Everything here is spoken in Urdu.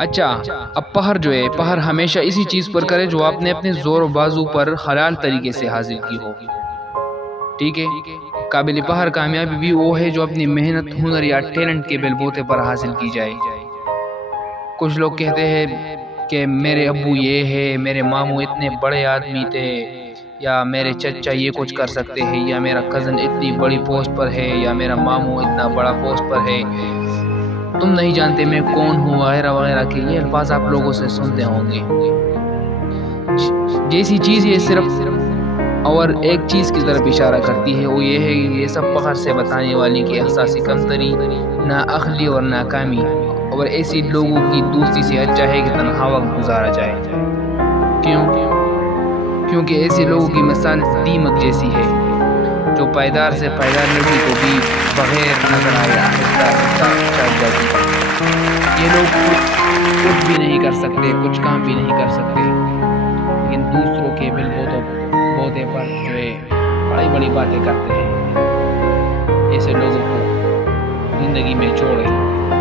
اچھا، اب پہر جو ہے، پہر ہمیشہ اسی چیز پر کرے جو آپ نے اپنے زور و بازو پر حلال طریقے سے حاصل کی ہو، ٹھیک ہے؟ قابل پہر کامیابی بھی وہ ہے جو اپنی محنت، ہنر یا ٹیلنٹ کے بل بوتے پر حاصل کی جائے۔ کچھ لوگ کہتے ہیں کہ میرے ابو یہ ہے، میرے ماموں اتنے بڑے آدمی تھے، یا میرے چچا یہ کچھ کر سکتے ہیں، یا میرا کزن اتنی بڑی پوسٹ پر ہے، یا میرا ماموں اتنا بڑا پوسٹ پر ہے، تم نہیں جانتے میں کون ہوں، وغیرہ وغیرہ کے یہ الفاظ آپ لوگوں سے سنتے ہوں گے۔ جیسی چیز یہ صرف اور ایک چیز کی طرف اشارہ کرتی ہے، وہ یہ ہے کہ یہ سب فخر سے بتانے والی کہ احساسی کمتری، نااہلی اور ناکامی، اور ایسی لوگوں کی دوستی سے اچھا ہے کہ تنہا وقت گزارا جائے۔ کیوں؟ کیونکہ ایسے لوگوں کی مثال دیمک جیسی ہے جو پائیدار سے پائیدار لڑکی کو بھی بغیر نظر آئے آہستہ آہستہ چاٹ جاتی ہے۔ یہ لوگ کچھ بھی نہیں کر سکتے، کچھ کام بھی نہیں کر سکتے، لیکن دوسروں کے بل بوتے پر جو ہے بڑی بڑی باتیں کرتے ہیں۔ ایسے لوگوں کو زندگی میں چھوڑیں۔